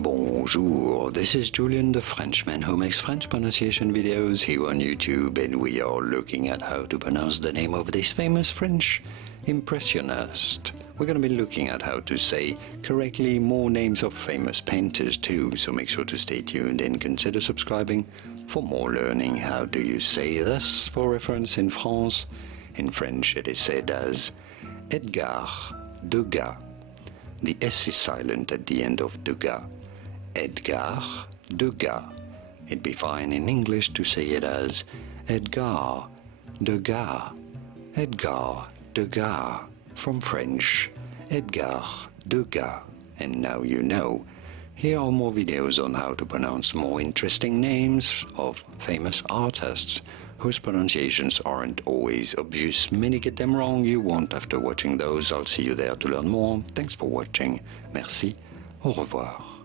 Bonjour, this is Julien, the Frenchman who makes French pronunciation videos here on YouTube, and we are looking at how to pronounce the name of this famous French impressionist. We're going to be looking at how to say correctly more names of famous painters too, so make sure to stay tuned and consider subscribing for more learning. How do you say this? For reference, in France, in French it is said as Edgar Degas. The S is silent at the end of Degas. Edgar Degas. It'd be fine in English to say it as Edgar Degas. Edgar Degas. From French, Edgar Degas. And now you know. Here are more videos on how to pronounce more interesting names of famous artists whose pronunciations aren't always obvious. Many get them wrong. You won't after watching those. I'll see you there to learn more. Thanks for watching. Merci. Au revoir.